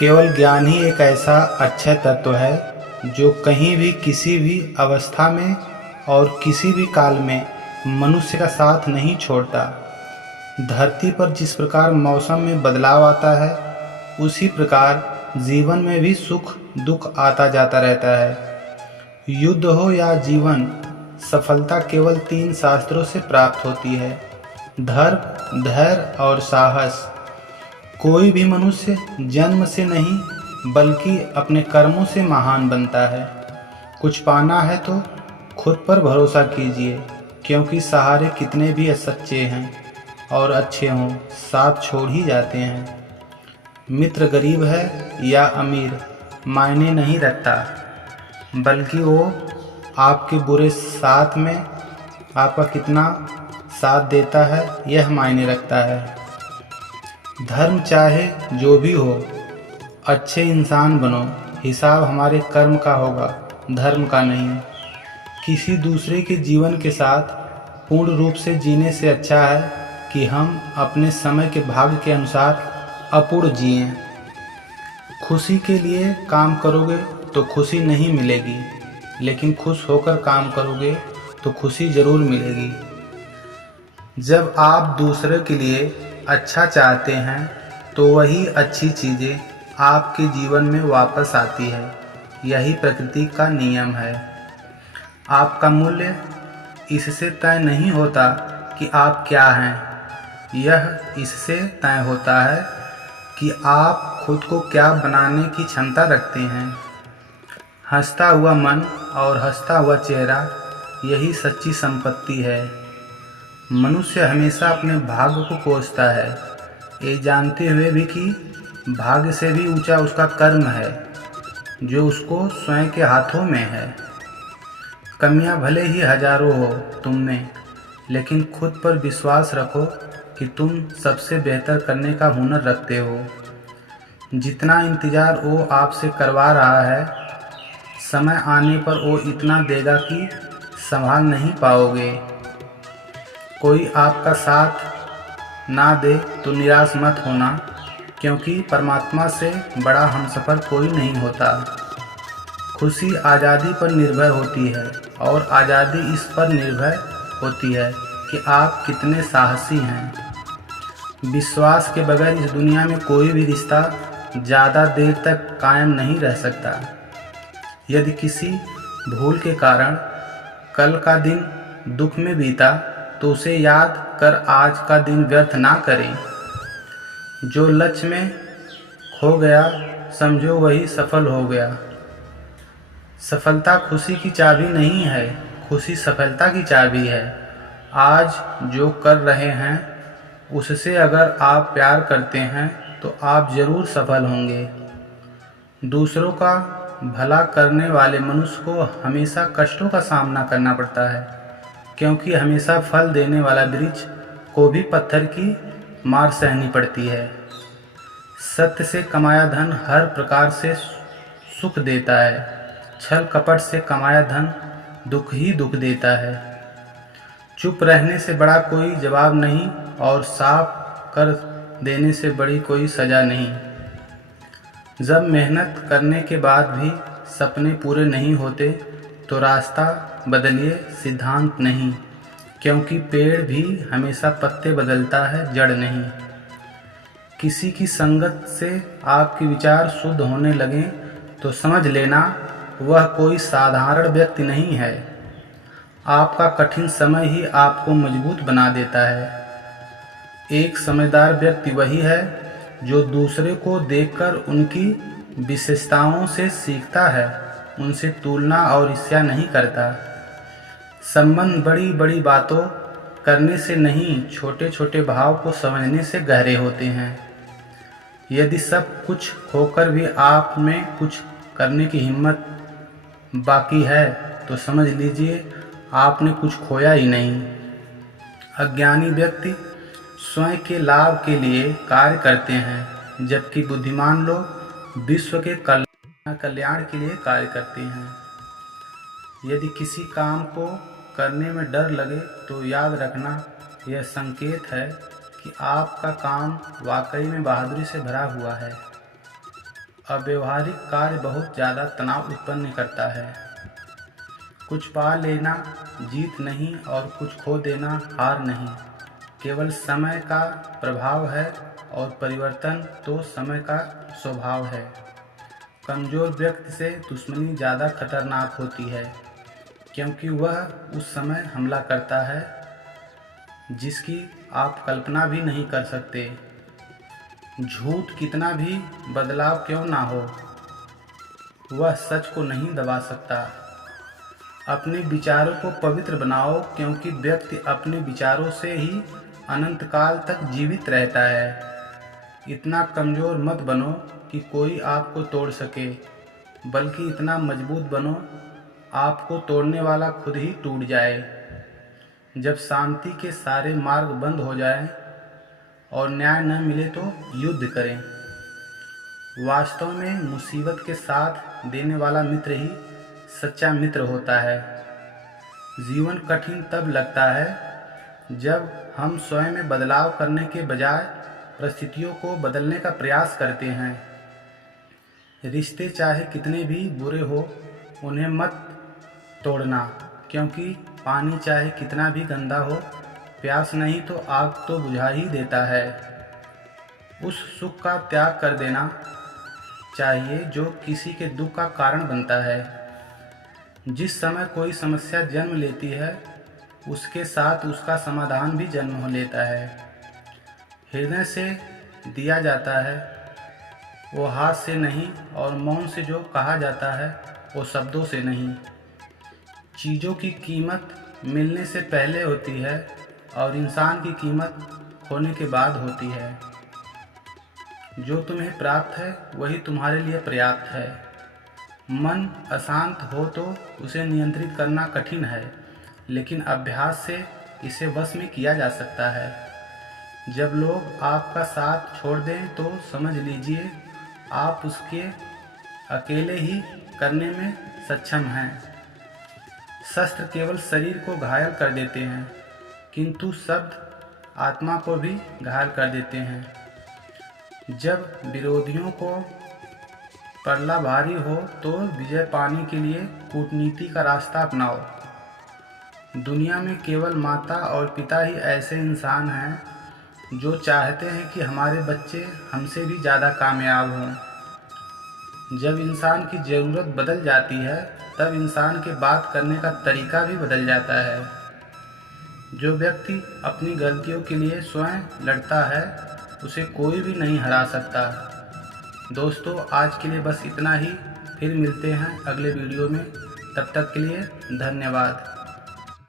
केवल ज्ञान ही एक ऐसा अक्षय तत्व है जो कहीं भी किसी भी अवस्था में और किसी भी काल में मनुष्य का साथ नहीं छोड़ता। धरती पर जिस प्रकार मौसम में बदलाव आता है, उसी प्रकार जीवन में भी सुख दुख आता जाता रहता है। युद्ध हो या जीवन, सफलता केवल 3 शास्त्रों से प्राप्त होती है: धर्म, धैर्य और साहस। कोई भी मनुष्य जन्म से नहीं बल्कि अपने कर्मों से महान बनता है। कुछ पाना है तो खुद पर भरोसा कीजिए, क्योंकि सहारे कितने भी सच्चे हैं और अच्छे हों, साथ छोड़ ही जाते हैं। मित्र गरीब है या अमीर मायने नहीं रखता, बल्कि वो आपके बुरे साथ में आपका कितना साथ देता है यह मायने रखता है। धर्म चाहे जो भी हो, अच्छे इंसान बनो। हिसाब हमारे कर्म का होगा, धर्म का नहीं। किसी दूसरे के जीवन के साथ पूर्ण रूप से जीने से अच्छा है कि हम अपने समय के भाग्य के अनुसार अपूर्ण जिएं। खुशी के लिए काम करोगे तो खुशी नहीं मिलेगी, लेकिन खुश होकर काम करोगे तो खुशी ज़रूर मिलेगी। जब आप दूसरे के लिए अच्छा चाहते हैं तो वही अच्छी चीज़ें आपके जीवन में वापस आती है। यही प्रकृति का नियम है। आपका मूल्य इससे तय नहीं होता कि आप क्या हैं, यह इससे तय होता है कि आप खुद को क्या बनाने की क्षमता रखते हैं। हंसता हुआ मन और हंसता हुआ चेहरा, यही सच्ची संपत्ति है। मनुष्य हमेशा अपने भाग्य को कोसता है, ये जानते हुए भी कि भाग्य से भी ऊंचा उसका कर्म है, जो उसको स्वयं के हाथों में है। कमियां भले ही हजारों हो तुम में, लेकिन खुद पर विश्वास रखो कि तुम सबसे बेहतर करने का हुनर रखते हो। जितना इंतज़ार वो आपसे करवा रहा है, समय आने पर वो इतना देगा कि संभाल नहीं पाओगे। कोई आपका साथ ना दे तो निराश मत होना, क्योंकि परमात्मा से बड़ा हमसफ़र कोई नहीं होता। खुशी आज़ादी पर निर्भर होती है, और आज़ादी इस पर निर्भर होती है कि आप कितने साहसी हैं। विश्वास के बगैर इस दुनिया में कोई भी रिश्ता ज़्यादा देर तक कायम नहीं रह सकता। यदि किसी भूल के कारण कल का दिन दुख में बीता, तो उसे याद कर आज का दिन व्यर्थ ना करें। जो लक्ष्य में खो गया, समझो वही सफल हो गया। सफलता खुशी की चाबी नहीं है, खुशी सफलता की चाबी है। आज जो कर रहे हैं उससे अगर आप प्यार करते हैं तो आप ज़रूर सफल होंगे। दूसरों का भला करने वाले मनुष्य को हमेशा कष्टों का सामना करना पड़ता है, क्योंकि हमेशा फल देने वाला वृक्ष को भी पत्थर की मार सहनी पड़ती है। सत्य से कमाया धन हर प्रकार से सुख देता है, छल कपट से कमाया धन दुख ही दुख देता है। चुप रहने से बड़ा कोई जवाब नहीं, और साफ कर देने से बड़ी कोई सज़ा नहीं। जब मेहनत करने के बाद भी सपने पूरे नहीं होते तो रास्ता बदलिए, सिद्धांत नहीं, क्योंकि पेड़ भी हमेशा पत्ते बदलता है, जड़ नहीं। किसी की संगत से आपके विचार शुद्ध होने लगें तो समझ लेना वह कोई साधारण व्यक्ति नहीं है। आपका कठिन समय ही आपको मजबूत बना देता है। एक समझदार व्यक्ति वही है जो दूसरे को देखकर उनकी विशेषताओं से सीखता है, उनसे तुलना और ईर्ष्या नहीं करता। संबंध बड़ी बड़ी बातों करने से नहीं, छोटे छोटे भाव को समझने से गहरे होते हैं। यदि सब कुछ खोकर भी आप में कुछ करने की हिम्मत बाकी है तो समझ लीजिए आपने कुछ खोया ही नहीं। अज्ञानी व्यक्ति स्वयं के लाभ के लिए कार्य करते हैं, जबकि बुद्धिमान लोग विश्व के कल्याण के लिए कार्य करते हैं। यदि किसी काम को करने में डर लगे तो याद रखना यह संकेत है कि आपका काम वाकई में बहादुरी से भरा हुआ है। अव्यावहारिक कार्य बहुत ज़्यादा तनाव उत्पन्न करता है। कुछ पा लेना जीत नहीं और कुछ खो देना हार नहीं, केवल समय का प्रभाव है और परिवर्तन तो समय का स्वभाव है। कमज़ोर व्यक्ति से दुश्मनी ज़्यादा खतरनाक होती है, क्योंकि वह उस समय हमला करता है जिसकी आप कल्पना भी नहीं कर सकते। झूठ कितना भी बदलाव क्यों ना हो, वह सच को नहीं दबा सकता। अपने विचारों को पवित्र बनाओ, क्योंकि व्यक्ति अपने विचारों से ही अनंत काल तक जीवित रहता है। इतना कमज़ोर मत बनो कि कोई आपको तोड़ सके, बल्कि इतना मजबूत बनो आपको तोड़ने वाला खुद ही टूट जाए। जब शांति के सारे मार्ग बंद हो जाएं और न्याय न मिले तो युद्ध करें। वास्तव में मुसीबत के साथ देने वाला मित्र ही सच्चा मित्र होता है। जीवन कठिन तब लगता है जब हम स्वयं में बदलाव करने के बजाय परिस्थितियों को बदलने का प्रयास करते हैं। रिश्ते चाहे कितने भी बुरे हो, उन्हें मत तोड़ना, क्योंकि पानी चाहे कितना भी गंदा हो, प्यास नहीं तो आग तो बुझा ही देता है। उस सुख का त्याग कर देना चाहिए जो किसी के दुख का कारण बनता है। जिस समय कोई समस्या जन्म लेती है, उसके साथ उसका समाधान भी जन्म लेता है। हृदय से दिया जाता है वो हाथ से नहीं, और मौन से जो कहा जाता है वो शब्दों से नहीं। चीज़ों की कीमत मिलने से पहले होती है और इंसान की कीमत खोने के बाद होती है। जो तुम्हें प्राप्त है वही तुम्हारे लिए पर्याप्त है। मन अशांत हो तो उसे नियंत्रित करना कठिन है, लेकिन अभ्यास से इसे वश में किया जा सकता है। जब लोग आपका साथ छोड़ दें तो समझ लीजिए आप उसके अकेले ही करने में सक्षम हैं। शस्त्र केवल शरीर को घायल कर देते हैं, किंतु शब्द आत्मा को भी घायल कर देते हैं। जब विरोधियों को पड़ना भारी हो तो विजय पाने के लिए कूटनीति का रास्ता अपनाओ। दुनिया में केवल माता और पिता ही ऐसे इंसान हैं जो चाहते हैं कि हमारे बच्चे हमसे भी ज़्यादा कामयाब हों। जब इंसान की ज़रूरत बदल जाती है तब इंसान के बात करने का तरीका भी बदल जाता है। जो व्यक्ति अपनी गलतियों के लिए स्वयं लड़ता है उसे कोई भी नहीं हरा सकता। दोस्तों, आज के लिए बस इतना ही। फिर मिलते हैं अगले वीडियो में। तब तक के लिए धन्यवाद।